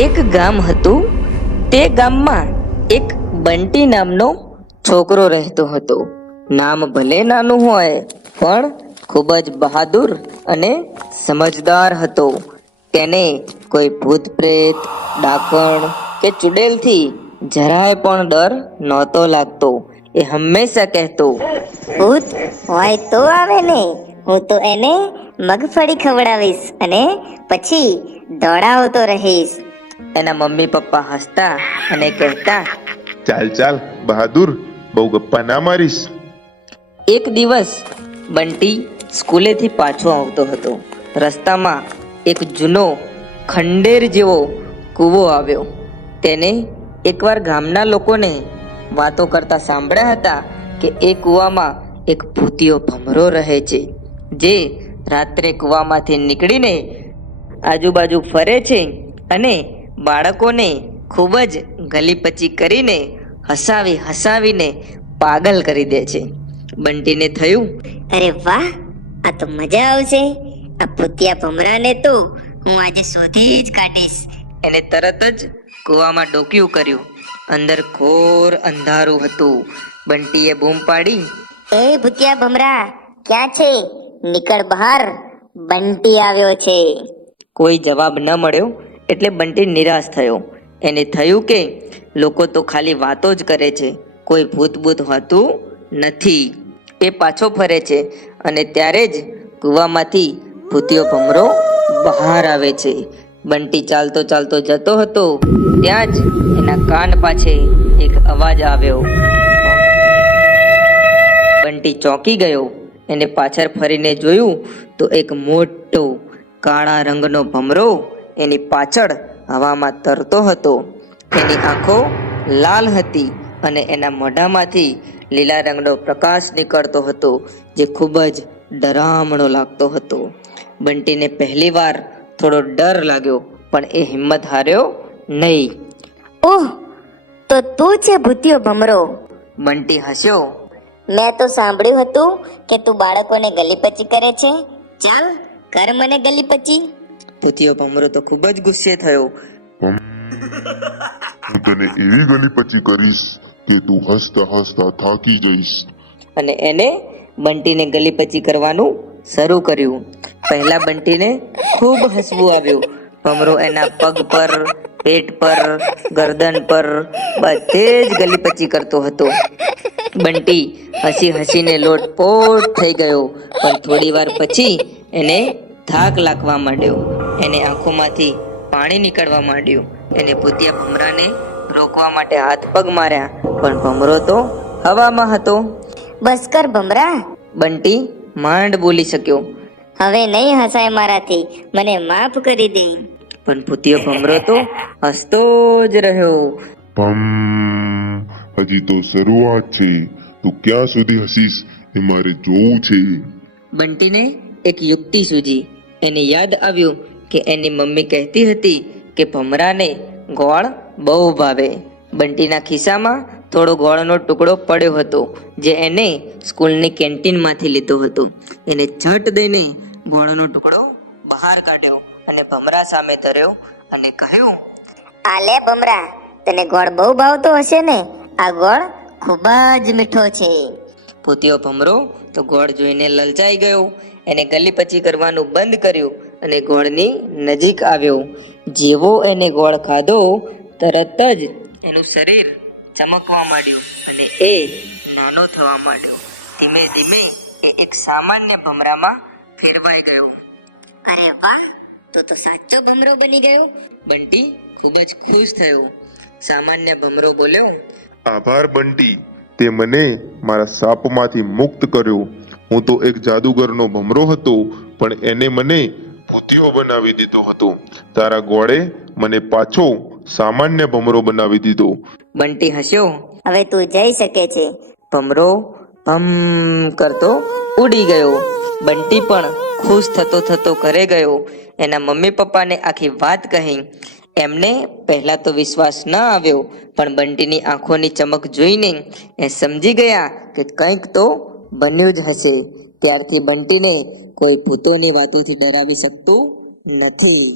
એક ગામ હતું. તે ગામમાં એક બંટી નામનો છોકરો રહેતો હતો. નામ ભલે નાનું હોય પણ ખૂબ જ બહાદુર અને સમજદાર હતો. તેને કોઈ ભૂત પ્રેત, ડાકણ કે ચુડેલથી જરાય પણ ડર નહોતો લાગતો. એ હંમેશા કહેતો, ભૂત હોય તો આવે ને, હું તો એને મગફળી ખવડાવીશ અને પછી દોડાવતો રહીશ. એના મમ્મી પપ્પા હસતા અને કહેતા, ચાલ ચાલ બહાદુર, બહુ ગપ્પા ના મારીશ. એક દિવસ બંટી સ્કૂલેથી પાછો આવતો હતો. રસ્તામાં એક જૂનો ખંડેર જેવો કૂવો આવ્યો. તેને એકવાર ગામના લોકોને વાતો કરતા સાંભળ્યા હતા કે એ કૂવામાં એક ભૂતિયો ભમરો રહે છે, જે રાત્રે કૂવામાંથી નીકળીને આજુબાજુ ફરે છે અને બાળકોને ખૂબ જ ગલીપચી કરીને હસાવીને પાગલ કરી દે છે. બંટીને થયું, અરે વાહ, આ તો મજા આવશે. આ ભૂતિયા ભમરાને તો હું આજે શોધી જ કાઢીશ. એને તરત જ કૂવામાં ડોકિયું કર્યું. અંદર ઘોર અંધારું હતું. બંટીએ બૂમ પાડી, એ ભૂતિયા ભમરા, ક્યાં છે? નીકળ બહાર, બંટી આવ્યો છે. કોઈ જવાબ ન મળ્યો એટલે બંટી નિરાશ થયો. એને થયું કે લોકો તો ખાલી વાતો જ કરે છે, કોઈ ભૂત હોતું નથી. એ પાછો ફરે છે અને ત્યારે જ કૂવામાંથી ભૂતિયો ભમરો બહાર આવે છે. બંટી ચાલતો ચાલતો જતો હતો. ત્યાં જ એના કાન પાસે એક અવાજ આવ્યો. બંટી ચોંકી ગયો. એને પાછળ ફરીને જોયું તો એક મોટો કાળા રંગનો ભમરો એની પાછળ હવામાં તરતો હતો. એની આંખો લાલ હતી અને એના મોઢામાંથી લીલા રંગનો પ્રકાશ નીકળતો હતો, જે ખૂબ જ ડરામણો લાગતો હતો. બંટીને પહેલીવાર થોડો ડર લાગ્યો, પણ એ હિંમત હાર્યો નહીં. ઓહ, તો તું છે ભૂતિયો ભમરો? બંટી હસ્યો. મેં તો સાંભળ્યું હતું કે તું બાળકોને ગલીપચી કરે છે. ચાલ, કર મને ગલીપચી. ભૂતિયો ભમરો તો ખૂબ જ ગુસ્સે થયો. હું તને એવી ગલીપચી કરીશ કે તું હસતા હસતા થાકી જઈશ. અને એને બંટીને ગલીપચી કરવાનું શરૂ કર્યું. પહેલા બંટીને ખૂબ હસવું આવ્યું. ભમરો એના પગ પર, પેટ પર, ગરદન પર બધે જ ગલીપચી કરતો હતો. બંટી હસીને લોટપોટ થઈ ગયો. પણ થોડી વાર પછી એને થાક લાગવા માંડ્યો. એને આંખોમાંથી પાણી નીકળવા માંડ્યું. એને ભૂતિયા ભમરાને રોકવા માટે હાથ પગ માર્યા, પણ ભમરો તો હવામાં હતો. બસ કર ભમરા. બંટી માંડ બોલી શક્યો. હવે નહીં હસાય મારાથી, મને માફ કરી દે. પણ ભૂતિયો ભમરો તો હસતો જ રહ્યો. હજી તો શરૂઆત છે. તું ક્યાં સુધી હસીશ એ મારે જોવું છે. બંટીને એક યુક્તિ સૂજી. એને યાદ આવ્યું કે એની મમ્મી કહેતી હતી કે ભમરાને ગોળ બહુ ભાવે. બંટીના ખિસ્સામાં થોડો ગોળનો ટુકડો પડ્યો હતો, જે એને સ્કૂલની કેન્ટીનમાંથી લીધો હતો. એને ઝટ દઈને ગોળનો ટુકડો બહાર કાઢ્યો અને ભમરા સામે ધર્યો અને કહ્યું, આ લે ભમરા, તને ગોળ બહુ ભાવતો હશે ને? આ ગોળ ખૂબ જ મીઠો છે. ભૂતિયો ભમરો તો ગોળ જોઈને લલચાઈ ગયો. એને ગલીપચી કરવાનું બંધ કર્યું અને ગોળની નજીક આવ્યો. જેવો એને ગોળ ખાધો, તરત જ એનું શરીર ચમકવા માંડ્યું અને એ નાનો થવા માંડ્યો. ધીમે ધીમે એ એક સામાન્ય ભમરામાં ફેરવાઈ ગયો. અરે વાહ, તો સાચો ભમરો બની ગયો. બંટી ખૂબ જ ખુશ થયો. સામાન્ય ભમરો બોલ્યો, આભાર બંટી, તે મને મારા સાપમાંથી મુક્ત કર્યો. હું તો એક જાદુગરનો ભમરો હતો, પણ એને મને ભૂતિયો બનાવી દીધો હતો. તારા ગોળે મને પાછો સામાન્ય ભમરો બનાવી દીધો. બંટી હસ્યો. હવે તું જઈ શકે છે. ભમરો ભમ કરતો ઉડી ગયો. બંટી પણ ખુશ થતો ઘરે ગયો. એના મમ્મી પપ્પાને આખી વાત કહી. એમને પહેલા તો વિશ્વાસ ન આવ્યો, પણ બંટીની આંખોની ચમક જોઈને એ સમજી ગયા કે કંઈક તો બન્યું જ હશે. ત્યારથી બંટીને કોઈ ભૂતોની વાતોથી ડરાવી શકતું નથી.